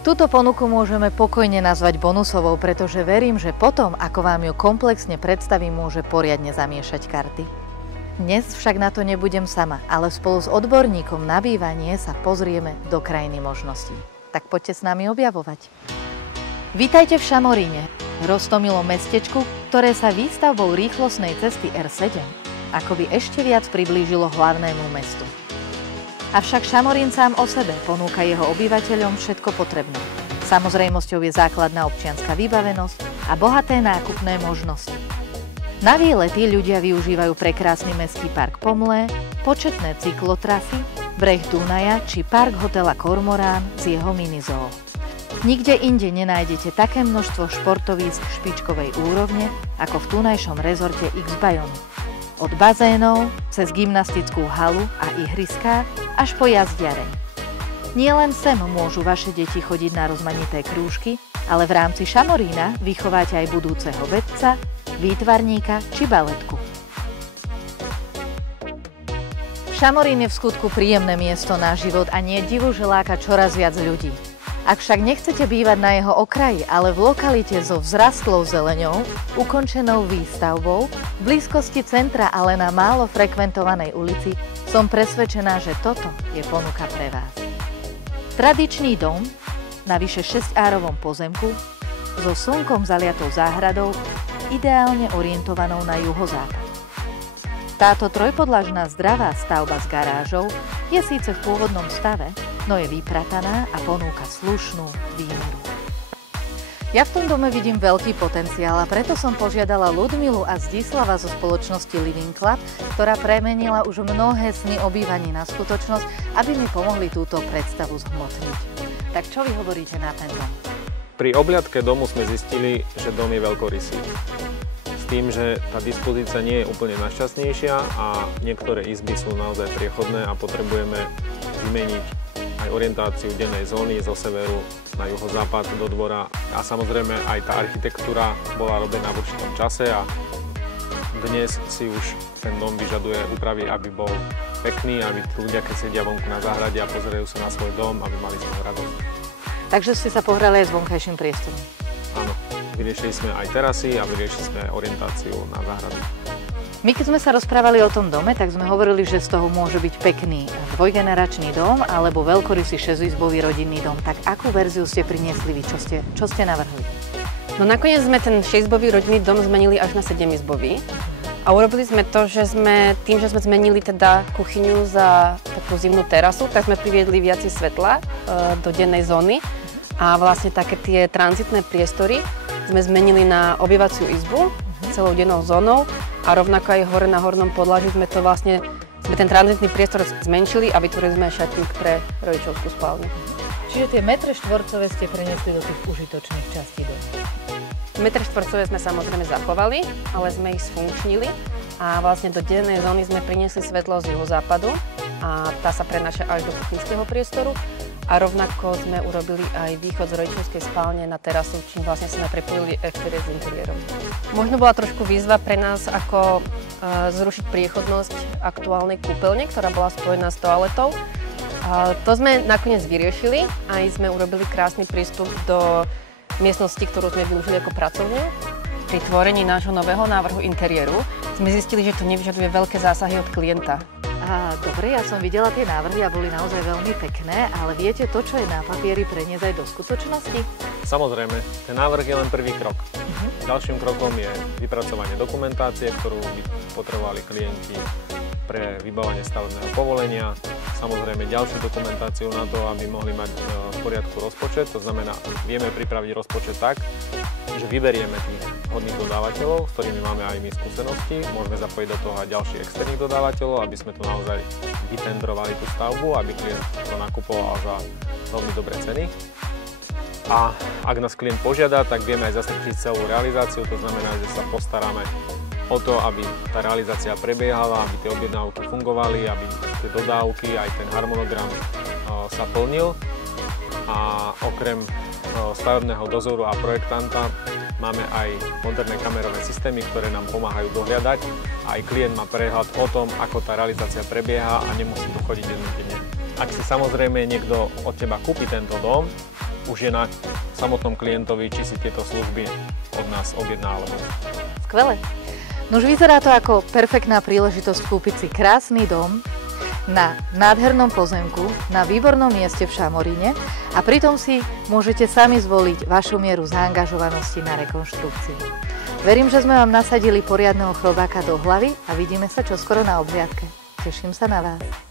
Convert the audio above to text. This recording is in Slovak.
Túto ponuku môžeme pokojne nazvať bonusovou, pretože verím, že potom, ako vám ju komplexne predstavím, môže poriadne zamiešať karty. Dnes však na to nebudem sama, ale spolu s odborníkom na bývanie sa pozrieme do krajiny možností. Tak poďte s nami objavovať. Vítajte v Šamoríne, roztomilom mestečku, ktoré sa výstavbou rýchlostnej cesty R7 akoby ešte viac priblížilo hlavnému mestu. Avšak Šamorín sám o sebe ponúka jeho obyvateľom všetko potrebné. Samozrejmosťou je základná občianska vybavenosť a bohaté nákupné možnosti. Na výlety ľudia využívajú prekrásny mestský park Pomlé, početné cyklotrasy, breh Dunaja či park hotela Kormorán s jeho minizóou. Nikde inde nenájdete také množstvo športovísk špičkovej úrovne ako v tunajšom rezorte X-Bayonu. Od bazénov, cez gymnastickú halu a ihriská až po jazdiareň. Nie len sem môžu vaše deti chodiť na rozmanité krúžky, ale v rámci Šamorína vychováte aj budúceho vedca, výtvarníka či baletku. Šamorín je v skutku príjemné miesto na život a nie divu, že láka čoraz viac ľudí. Ak však nechcete bývať na jeho okraji, ale v lokalite so vzrastlou zeleňou, ukončenou výstavbou, v blízkosti centra, ale na málo frekventovanej ulici, som presvedčená, že toto je ponuka pre vás. Tradičný dom na vyše 6-árovom pozemku so slnkom zaliatou záhradou, ideálne orientovanou na juhozápad. Táto trojpodlažná zdravá stavba s garážou je síce v pôvodnom stave, no je vyprataná a ponúka slušnú výmeru. Ja v tom dome vidím veľký potenciál a preto som požiadala Ľudmilu a Zdislava zo spoločnosti Living Club, ktorá premenila už mnohé sny o bývaní na skutočnosť, aby mi pomohli túto predstavu zhmotniť. Tak čo vy hovoríte na ten dom? Pri obliadke domu sme zistili, že dom je veľkorysý. Tým, že tá dispozícia nie je úplne najšťastnejšia a niektoré izby sú naozaj priechodné a potrebujeme vymeniť aj orientáciu dennej zóny zo severu na juhozápad do dvora a samozrejme aj tá architektúra bola robená v určitom čase a dnes si už ten dom vyžaduje úpravy, aby bol pekný, aby ľudia, keď sedia vonku na záhrade a pozerajú sa na svoj dom, aby mali z toho radosť. Takže ste sa pohrali aj s vonkajším priestorom? Áno. Vyriešili sme aj terasy a vyriešili sme orientáciu na záhradu. My keď sme sa rozprávali o tom dome, tak sme hovorili, že z toho môže byť pekný dvojgeneračný dom alebo veľkorysý 6-izbový rodinný dom. Tak akú verziu ste priniesli vy? Čo ste navrhli? No nakoniec sme ten 6-izbový rodinný dom zmenili až na 7-izbový. A urobili sme to, že sme tým, že sme zmenili teda kuchyňu za takú zimnú terasu, tak sme priviedli viac svetla do dennej zóny a vlastne také tie tranzitné priestory sme zmenili na obývaciu izbu celou dennou zónou a rovnako aj hore na hornom podlaží sme ten tranzitný priestor zmenšili a vytvorili sme šatník pre rodičovskú spálňu. Čiže tie metre štvorcové ste preniesli do tých užitočných častí domu? Metre štvorcové sme samozrejme zachovali, ale sme ich sfunkčnili a vlastne do dennej zóny sme priniesli svetlo z juhozápadu a tá sa prenáša až do kuchynského priestoru. A rovnako sme urobili aj východ z rodičovskej spálne na terasu, čím vlastne sme prepojili exteriér s interiérom. Možno bola trošku výzva pre nás, ako zrušiť priechodnosť aktuálnej kúpeľne, ktorá bola spojená s toaletou. To sme nakoniec vyriešili, aj sme urobili krásny prístup do miestnosti, ktorú sme využili ako pracovňu. Pri tvorení nášho nového návrhu interiéru sme zistili, že to nevyžaduje veľké zásahy od klienta. Dobre, ja som videla tie návrhy a boli naozaj veľmi pekné, ale viete to, čo je na papieri, preniesť aj do skutočnosti? Samozrejme, ten návrh je len prvý krok. Ďalším krokom je vypracovanie dokumentácie, ktorú by potrebovali klienti pre vybavenie stavebného povolenia. Samozrejme ďalšiu dokumentáciu na to, aby mohli mať v poriadku rozpočet. To znamená, vieme pripraviť rozpočet tak, že vyberieme tých hodných dodávateľov, s ktorými máme aj my skúsenosti. Môžeme zapojiť do toho aj ďalších externých dodávateľov, aby sme tu naozaj vytendrovali tú stavbu, aby klient to nakupoval za veľmi dobré ceny. A ak nás klient požiada, tak vieme aj zastrčiť celú realizáciu, to znamená, že sa postaráme o to, aby tá realizácia prebiehala, aby tie objednávky fungovali, aby tie dodávky, aj ten harmonogram sa plnil. A okrem stavebného dozoru a projektanta máme aj moderné kamerové systémy, ktoré nám pomáhajú dohliadať. Aj klient má prehľad o tom, ako tá realizácia prebieha a nemusí tu chodiť jednotlivo. Ak si samozrejme niekto od teba kúpi tento dom, už je na samotnom klientovi, či si tieto služby od nás objedná alebo nie. Skvelé. Nož vyzerá to ako perfektná príležitosť kúpiť si krásny dom na nádhernom pozemku, na výbornom mieste v Šamoríne a pritom si môžete sami zvoliť vašu mieru zaangažovanosti na rekonštrukciu. Verím, že sme vám nasadili poriadneho chrobáka do hlavy a vidíme sa čoskoro na obhliadke. Teším sa na vás.